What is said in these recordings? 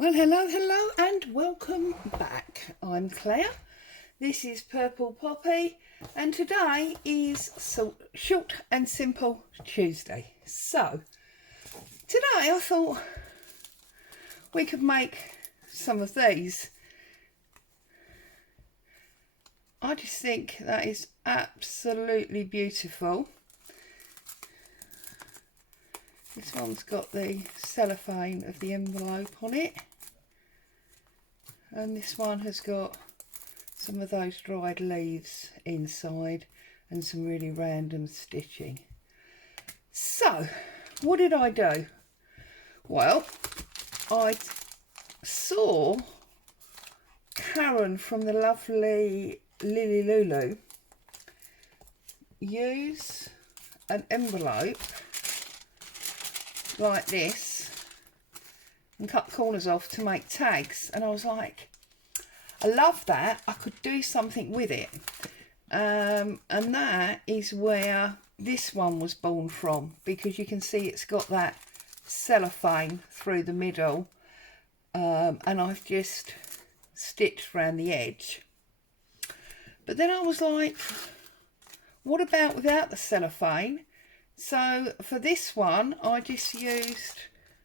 Well, hello and welcome back. I'm Claire. This is Purple Poppy and today is Short and Simple Tuesday. So today I thought we could make some of these. I just think that is absolutely beautiful. This one's got the cellophane of the envelope on it. And this one has got some of those dried leaves inside and some really random stitching. So, what did I do? Well, I saw Karen from the lovely Lily Lulu use an envelope like this and cut corners off to make tags, and I was like, I love that. I could do something with it, and that is where this one was born from, because you can see it's got that cellophane through the middle, and I've just stitched around the edge. But then I was like, what about without the cellophane? So for this one I just used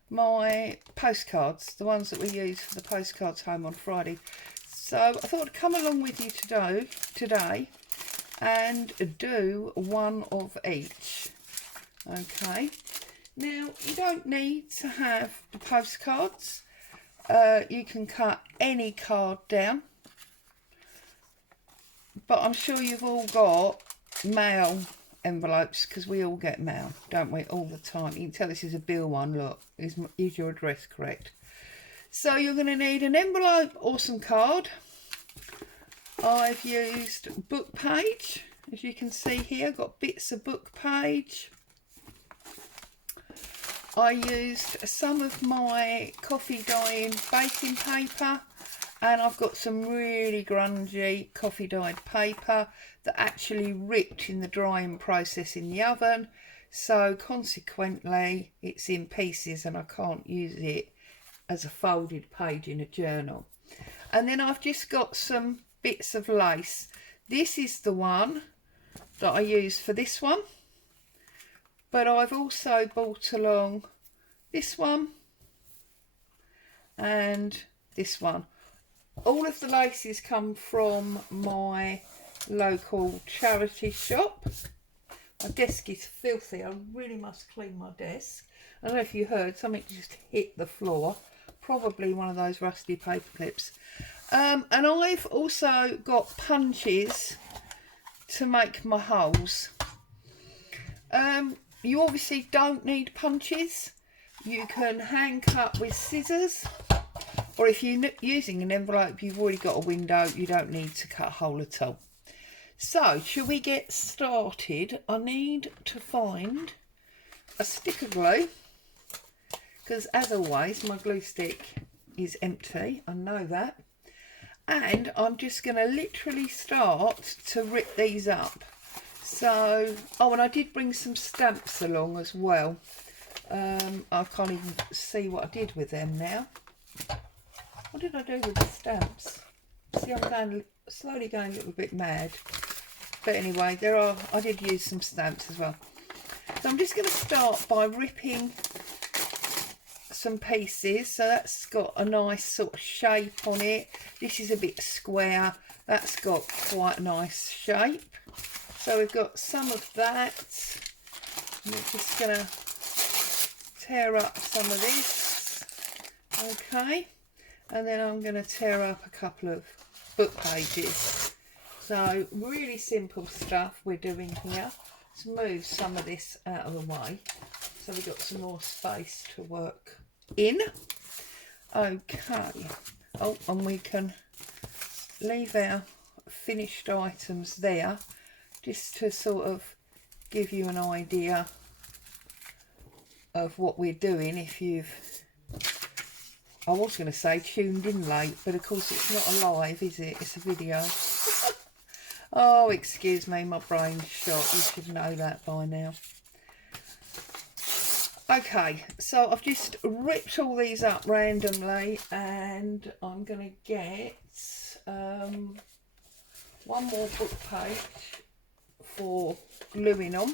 my postcards, the ones that we use for the postcards home on Friday. So I thought I'd come along with you today and do one of each. Okay, now you don't need to have the postcards. You can cut any card down, but I'm sure you've all got mail envelopes, because we all get mail, don't we, all the time. You can tell this is a bill one. Look, is your address correct? So you're going to need an envelope or some card. I've used book page, as you can see here. Got bits of book page. I used some of my coffee dyeing baking paper, and I've got some really grungy coffee dyed paper that actually ripped in the drying process in the oven, so consequently it's in pieces and I can't use it as a folded page in a journal. And then I've just got some bits of lace. This is the one that I use for this one, but I've also brought along this one and this one. All of the laces come from my local charity shop. My desk is filthy. I really must clean my desk. I don't know if you heard, something just hit the floor. Probably one of those rusty paper clips. And I've also got punches to make my holes. You obviously don't need punches. You can hand cut with scissors. Or if you're using an envelope, you've already got a window, you don't need to cut a hole at all. So, shall we get started? I need to find a stick of glue, because as always, my glue stick is empty, I know that. And I'm just going to literally start to rip these up. So, oh, and I did bring some stamps along as well. I can't even see what I did with them now. What did I do with the stamps? See, I'm slowly going a little bit mad. But anyway, I did use some stamps as well. So I'm just going to start by ripping some pieces. So that's got a nice sort of shape on it. This is a bit square. That's got quite a nice shape. So we've got some of that. I'm just going to tear up some of this. Okay. And then I'm going to tear up a couple of book pages. So really simple stuff we're doing here. Let's move some of this out of the way so we've got some more space to work in. Okay. Oh, and we can leave our finished items there just to sort of give you an idea of what we're doing. If you've, I was going to say tuned in late, but of course it's not a live, is it? It's a video. Oh, excuse me, my brain's shot. You should know that by now. Okay, so I've just ripped all these up randomly, and I'm going to get one more book page for gluing on.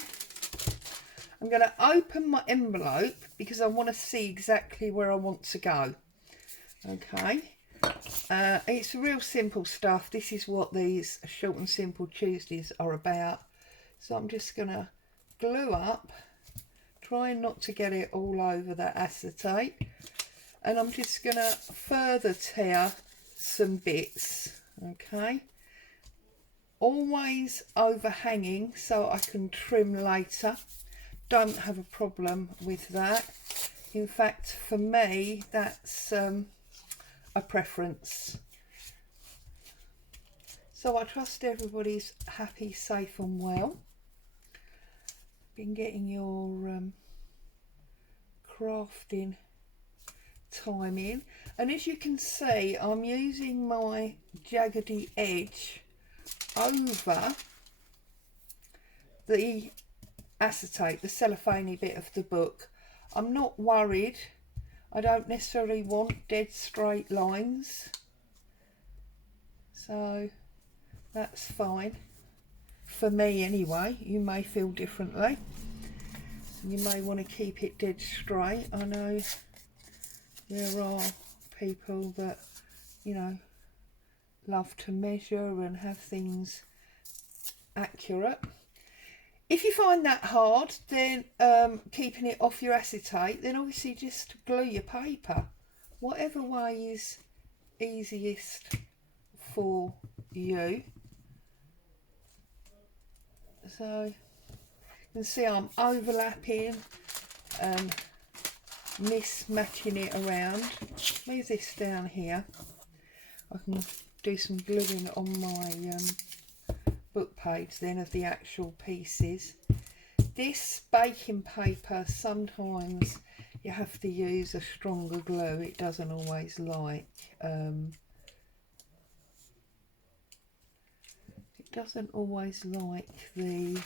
I'm going to open my envelope because I want to see exactly where I want to go. Okay, it's real simple stuff. This is what these Short and Simple Tuesdays are about. So I'm just going to glue up, trying not to get it all over that acetate, and I'm just going to further tear some bits. Okay, always overhanging so I can trim later. Don't have a problem with that. In fact, for me, that's a preference. So I trust everybody's happy, safe and well. Been getting your crafting time in, and as you can see, I'm using my jaggedy edge over the acetate, the cellophane bit of the book. I'm not worried. I don't necessarily want dead straight lines, so that's fine for me anyway. You may feel differently. You may want to keep it dead straight. I know there are people that, you know, love to measure and have things accurate. If you find that hard, then keeping it off your acetate, then obviously just glue your paper. Whatever way is easiest for you. So you can see I'm overlapping and mismatching it around. Move this down here. I can do some gluing on my book page then of the actual pieces. This baking paper, sometimes you have to use a stronger glue. It doesn't always like the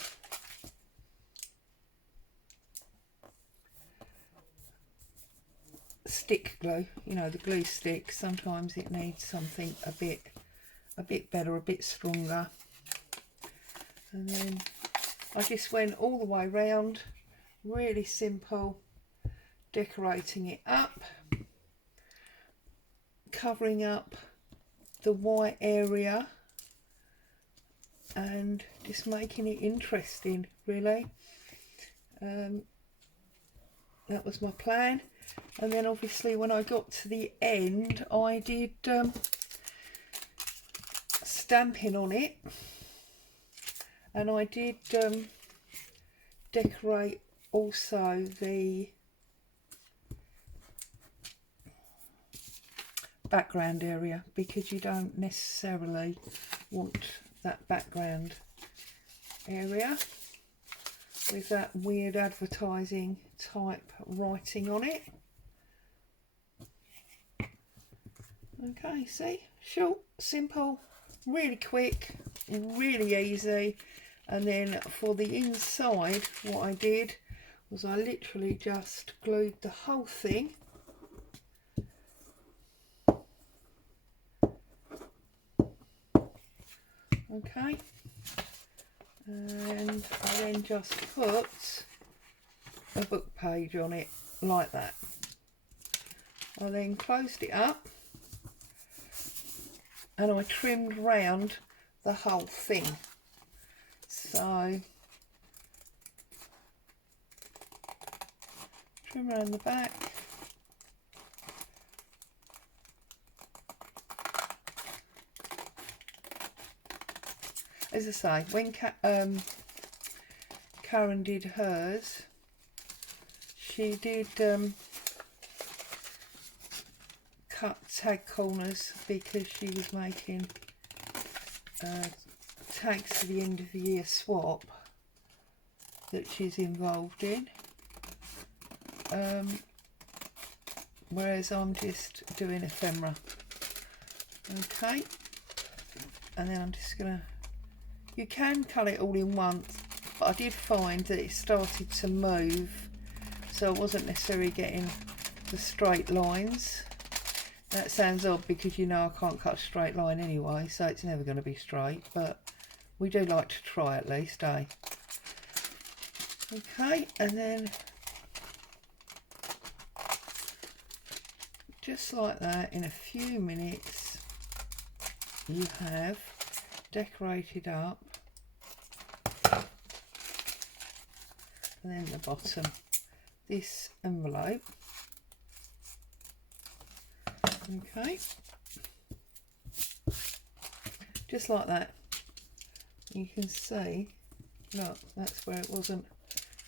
stick glue, you know, the glue stick. Sometimes it needs something a bit better, a bit stronger. And then I just went all the way round, really simple, decorating it up, covering up the white area and just making it interesting, really. That was my plan. And then obviously when I got to the end, I did stamping on it, and I did decorate also the background area, because you don't necessarily want that background area with that weird advertising type writing on it. Okay, see, short, simple, really quick, really easy. And then for the inside, what I did was I literally just glued the whole thing okay, and I then just put a book page on it like that. I then closed it up and I trimmed round the whole thing. So trim around the back, as I say, when Karen did hers, she did cut tag corners because she was making tags for the end of the year swap that she's involved in, whereas I'm just doing ephemera. Okay, and then I'm just gonna, you can cut it all in once, but I did find that it started to move, so I wasn't necessarily getting the straight lines. That sounds odd because you know I can't cut a straight line anyway, so it's never going to be straight, but we do like to try at least, eh? Okay, and then just like that, in a few minutes you have decorated up, and then the bottom, this envelope. Okay, just like that. You can see, look, that's where it wasn't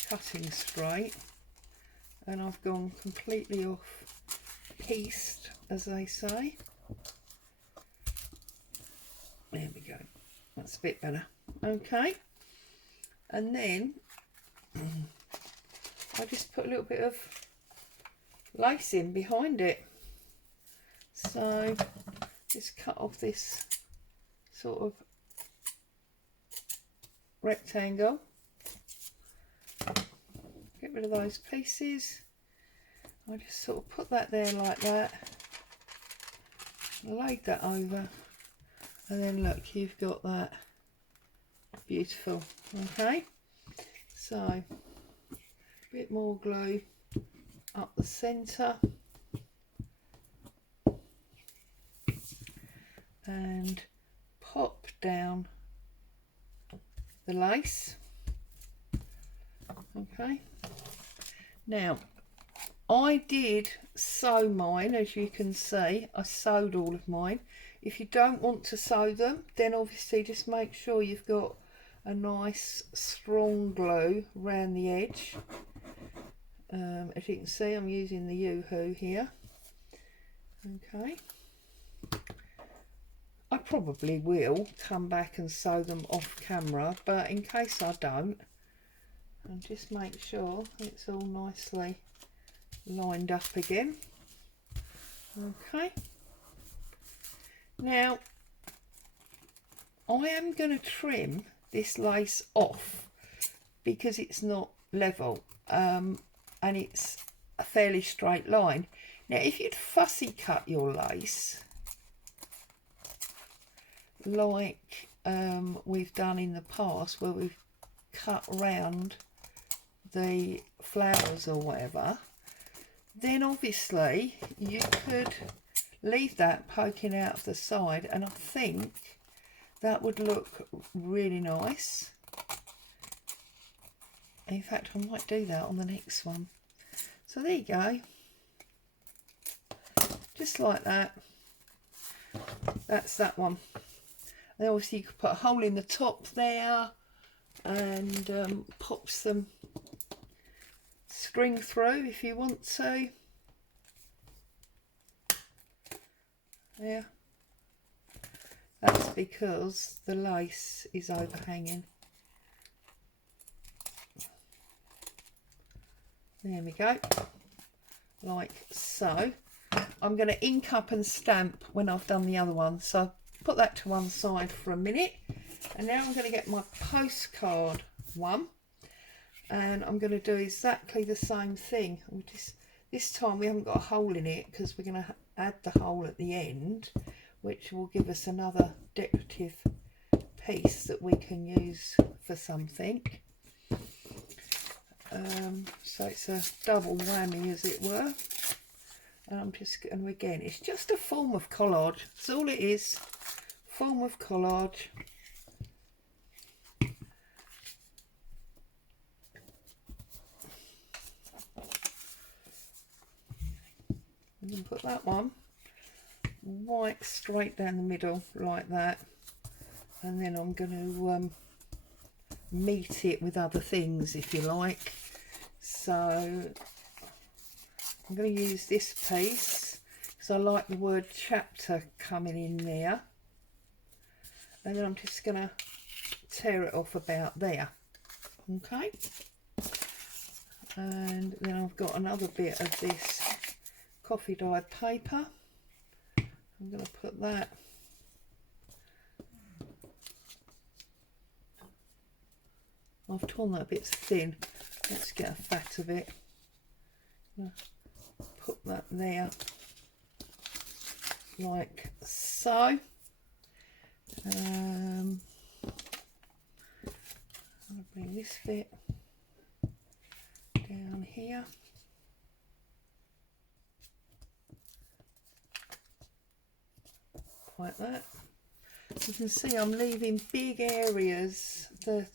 cutting straight, and I've gone completely off pieced, as they say. There we go, that's a bit better. Okay, and then I just put a little bit of lace in behind it. So just cut off this sort of rectangle, get rid of those pieces. I just sort of put that there like that, laid that over, and then look, you've got that beautiful. Okay, so a bit more glue up the centre, and pop down the lace. Okay, now I did sew mine, as you can see. I sewed all of mine. If you don't want to sew them, then obviously just make sure you've got a nice strong glue around the edge. As you can see, I'm using the Yoo-hoo here. Okay, I probably will come back and sew them off camera, but in case I don't, I'll just make sure it's all nicely lined up again. Okay, now I am going to trim this lace off because it's not level, and it's a fairly straight line. Now if you'd fussy cut your lace like we've done in the past, where we've cut round the flowers or whatever, then obviously you could leave that poking out of the side, and I think that would look really nice. In fact, I might do that on the next one. So there you go, just like that. That's that one. And obviously you could put a hole in the top there and pop some string through if you want to. Yeah, that's because the lace is overhanging. There we go, like so. I'm going to ink up and stamp when I've done the other one, so put that to one side for a minute. And now I'm going to get my postcard one, and I'm going to do exactly the same thing. This time we haven't got a hole in it because we're going to add the hole at the end, which will give us another decorative piece that we can use for something. So it's a double whammy, as it were. And I'm just, and again, it's just a form of collage. That's all it is, form of collage. And then put that one right straight down the middle like that, and then I'm going to meet it with other things, if you like. So I'm going to use this piece because I like the word chapter coming in there, and then I'm just going to tear it off about there. Okay, and then I've got another bit of this coffee dyed paper. I'm going to put that I've torn that a bit thin. Let's get a fat of it. Put that there like so. I'll bring this bit down here. Like that. You can see I'm leaving big areas that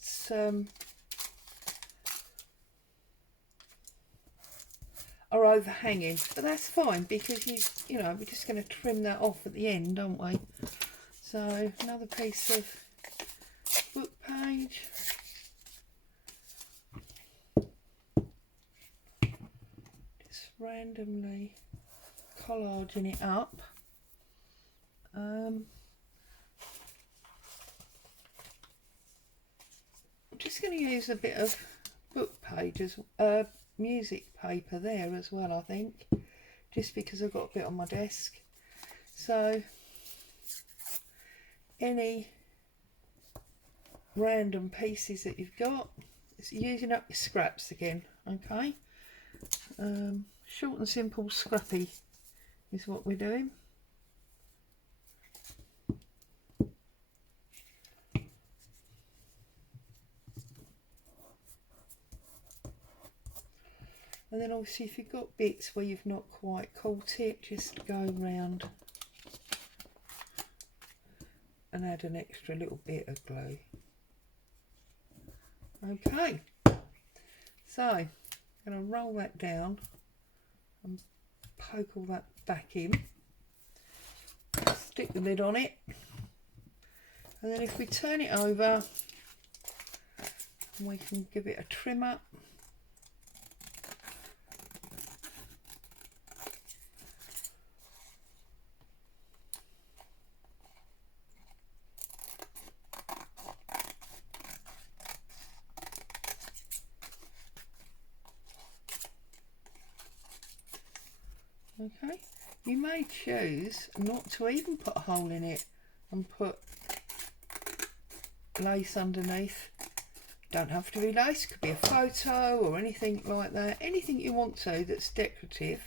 are overhanging, but that's fine because you know, we're just going to trim that off at the end, aren't we? So another piece of book page. Just randomly collaging it up. I'm just going to use a bit of book pages, music paper there as well, I think, just because I've got a bit on my desk. So any random pieces that you've got, it's using up your scraps again, okay? Short and simple scrappy is what we're doing. And then obviously if you've got bits where you've not quite caught it, just go round and add an extra little bit of glue. Okay, so I'm going to roll that down and poke all that back in, stick the lid on it, and then if we turn it over, we can give it a trim up. Okay, you may choose not to even put a hole in it and put lace underneath. Don't have to be lace, could be a photo or anything like that, anything you want to that's decorative.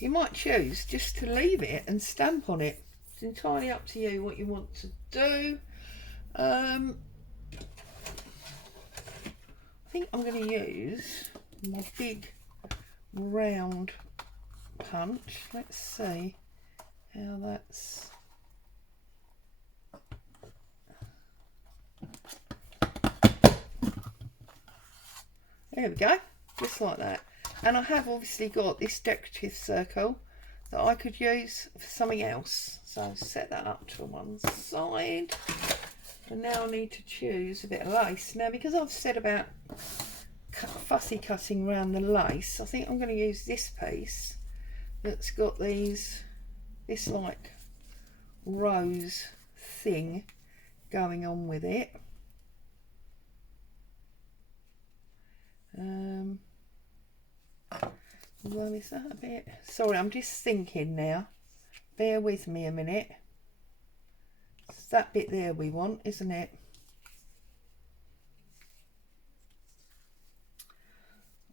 You might choose just to leave it and stamp on it. It's entirely up to you what you want to do. I think I'm going to use my big round punch. Let's see how that's. There we go, just like that. And I have obviously got this decorative circle that I could use for something else. So set that up to one side. And now I need to choose a bit of lace. Now because I've said about fussy cutting around the lace, I think I'm going to use this piece that's got this like rose thing going on with it. Well, is that a bit? Sorry, I'm just thinking now. Bear with me a minute. It's that bit there we want, isn't it?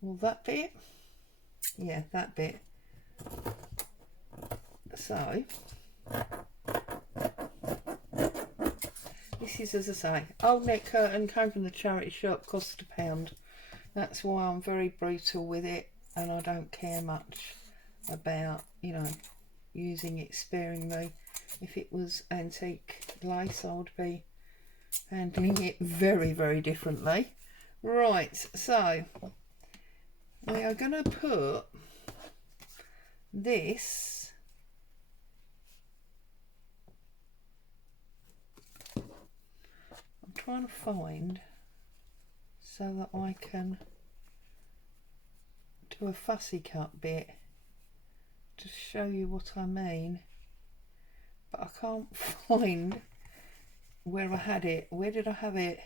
Well, that bit. Yeah, that bit. So this is, as I say, old net curtain, came from the charity shop, cost £1. That's why I'm very brutal with it, and I don't care much about, you know, using it sparingly. If it was antique lace, I would be handling it very, very differently. Right, so we are going to put this I'm trying to find so that I can do a fussy cut bit to show you what I mean, but I can't find where I had it. Where did I have it?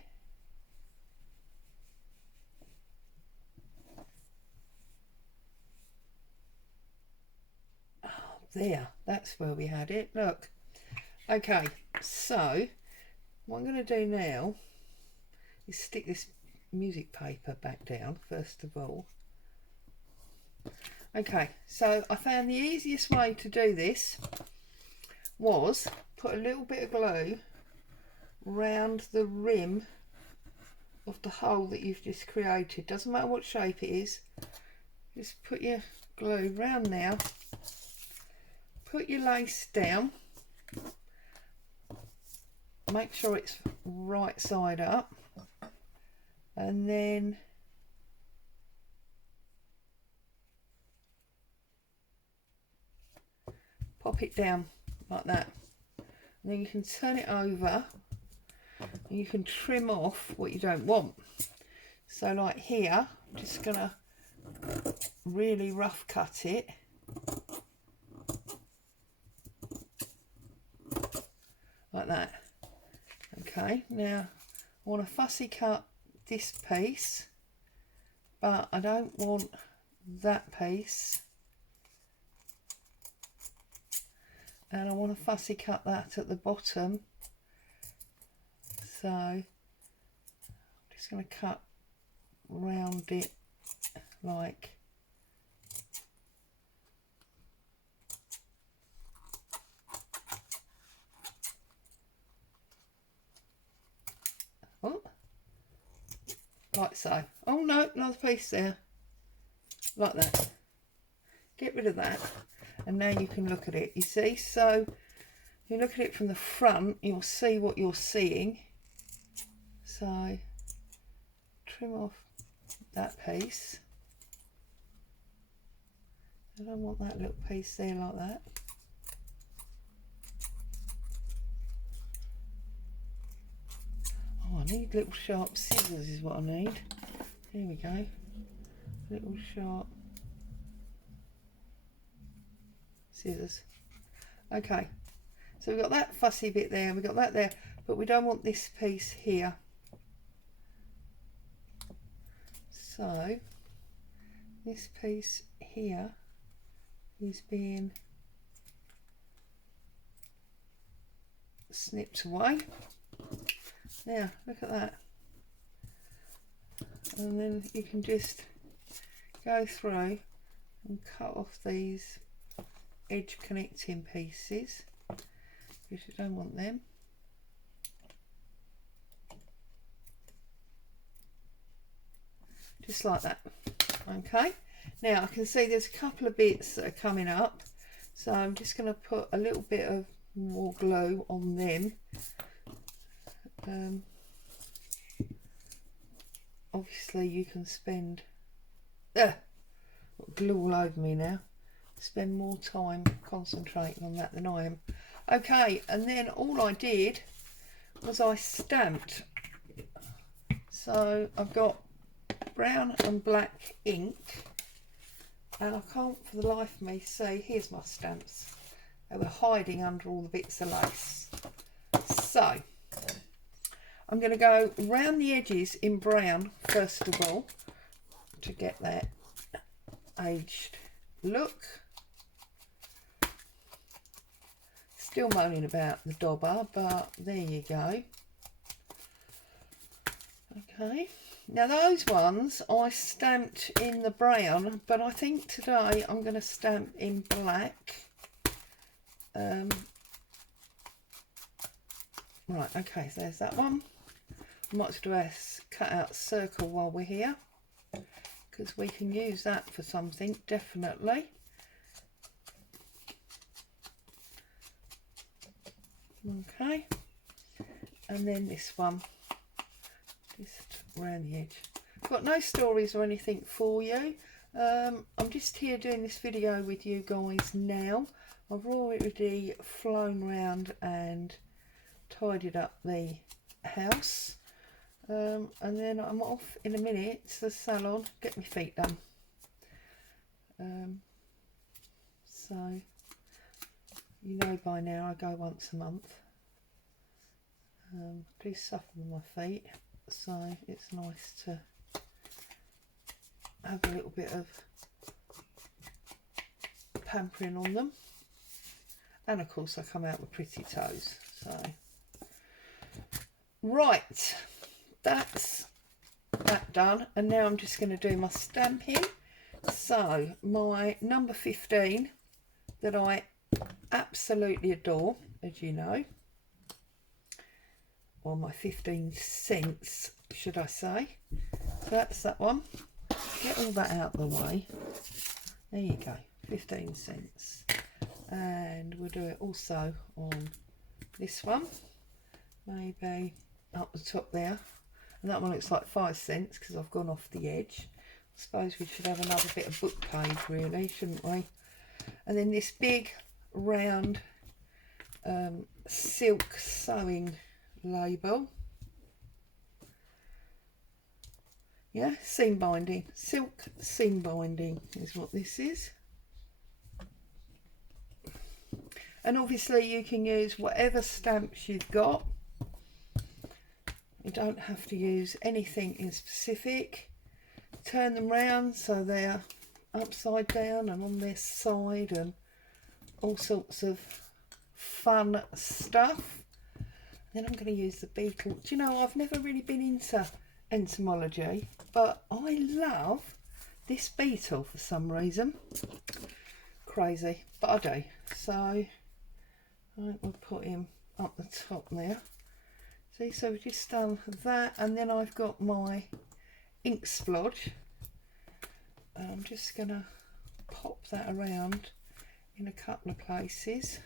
Oh, there, that's where we had it. Look, okay, so what I'm going to do now is stick this music paper back down first of all. Okay, so I found the easiest way to do this was put a little bit of glue round the rim of the hole that you've just created. Doesn't matter what shape it is, just put your glue round now, put your lace down, make sure it's right side up, and then pop it down like that, and then you can turn it over and you can trim off what you don't want. So like here, I'm just gonna really rough cut it like that. Okay, now I want to fussy cut this piece, but I don't want that piece, and I want to fussy cut that at the bottom. So I'm just going to cut round it like like so. Oh no, another piece there, like that. Get rid of that, and now you can look at it. You see, so if you look at it from the front, you'll see what you're seeing. So trim off that piece. I don't want that little piece there like that. Oh, I need little sharp scissors is what I need. Here we go. Little sharp scissors. Okay, so we've got that fussy bit there, we've got that there, but we don't want this piece here. So this piece here is being snipped away. Now look at that, and then you can just go through and cut off these edge connecting pieces because you don't want them. Just like that. Okay, now I can see there's a couple of bits that are coming up, so I'm just going to put a little bit of more glue on them. Obviously you can spend glue all over me now, spend more time concentrating on that than I am. Okay, and then all I did was I stamped. So I've got brown and black ink, and I can't for the life of me see, here's my stamps, they were hiding under all the bits of lace. So I'm going to go round the edges in brown first of all to get that aged look. Still moaning about the dauber, but there you go. Okay, now those ones I stamped in the brown, but I think today I'm going to stamp in black. Right, okay, so there's that one. I might as well cut out a circle while we're here, because we can use that for something, definitely. Okay, and then this one, just around the edge. I've got no stories or anything for you. I'm just here doing this video with you guys now. I've already flown round and tidied up the house, and then I'm off in a minute to the salon, get my feet done. So you know by now I go once a month. Do suffer with my feet, so it's nice to have a little bit of pampering on them, and of course I come out with pretty toes. So right, that's that done, and now I'm just going to do my stamping. So my number 15 that I absolutely adore, as you know, or my 15 cents should I say. So that's that one. Get all that out of the way. There you go, 15 cents. And we'll do it also on this one, maybe up the top there. And that one looks like 5 cents because I've gone off the edge. I suppose we should have another bit of book page really, shouldn't we? And then this big round silk sewing label. Yeah, seam binding, silk seam binding is what this is. And obviously you can use whatever stamps you've got. You don't have to use anything in specific. Turn them round so they're upside down and on their side and all sorts of fun stuff. Then I'm going to use the beetle. Do you know, I've never really been into entomology, but I love this beetle for some reason. Crazy, but I do. So I think we'll put him up the top there. See, so we've just done that, and then I've got my ink splodge. I'm just going to pop that around in a couple of places,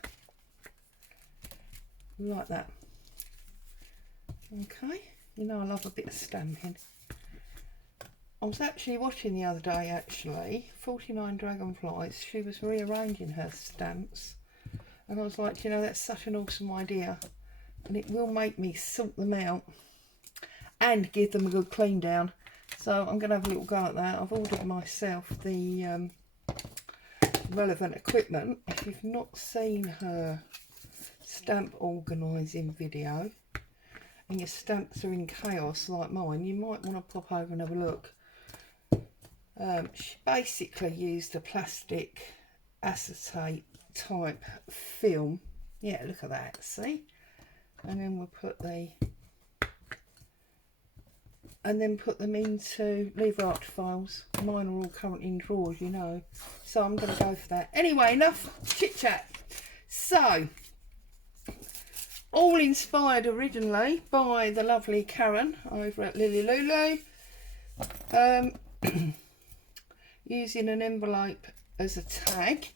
like that. Okay, you know I love a bit of stamping. I was actually watching the other day, 49 Dragonflies. She was rearranging her stamps, and I was like, you know, that's such an awesome idea, and it will make me sort them out and give them a good clean down. So I'm going to have a little go at that. I've ordered myself the relevant equipment. If you've not seen her stamp organising video and your stamps are in chaos like mine, you might want to pop over and have a look. She basically used a plastic acetate type film. Yeah, look at that, see? And then we'll put put them into lever arch files. Mine are all currently in drawers, you know. So I'm going to go for that. Anyway, enough chit chat. So, all inspired originally by the lovely Karen over at Lily Lulu. Using an envelope as a tag.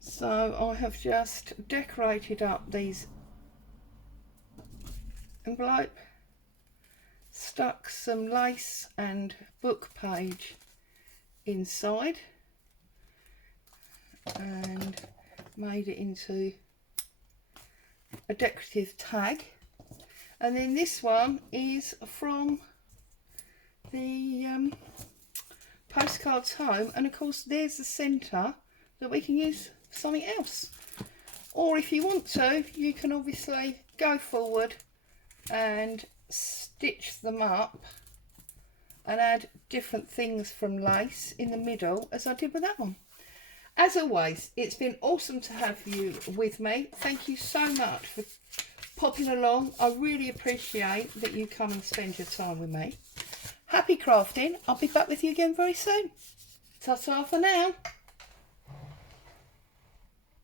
So I have just decorated up these envelope, stuck some lace and book page inside, and made it into a decorative tag. And then this one is from the postcards home, and of course there's the centre that we can use for something else. Or if you want to, you can obviously go forward and stitch them up and add different things from lace in the middle, as I did with that one. As always, it's been awesome to have you with me. Thank you so much for popping along. I really appreciate that you come and spend your time with me. Happy crafting. I'll be back with you again very soon. Ta-ta for now.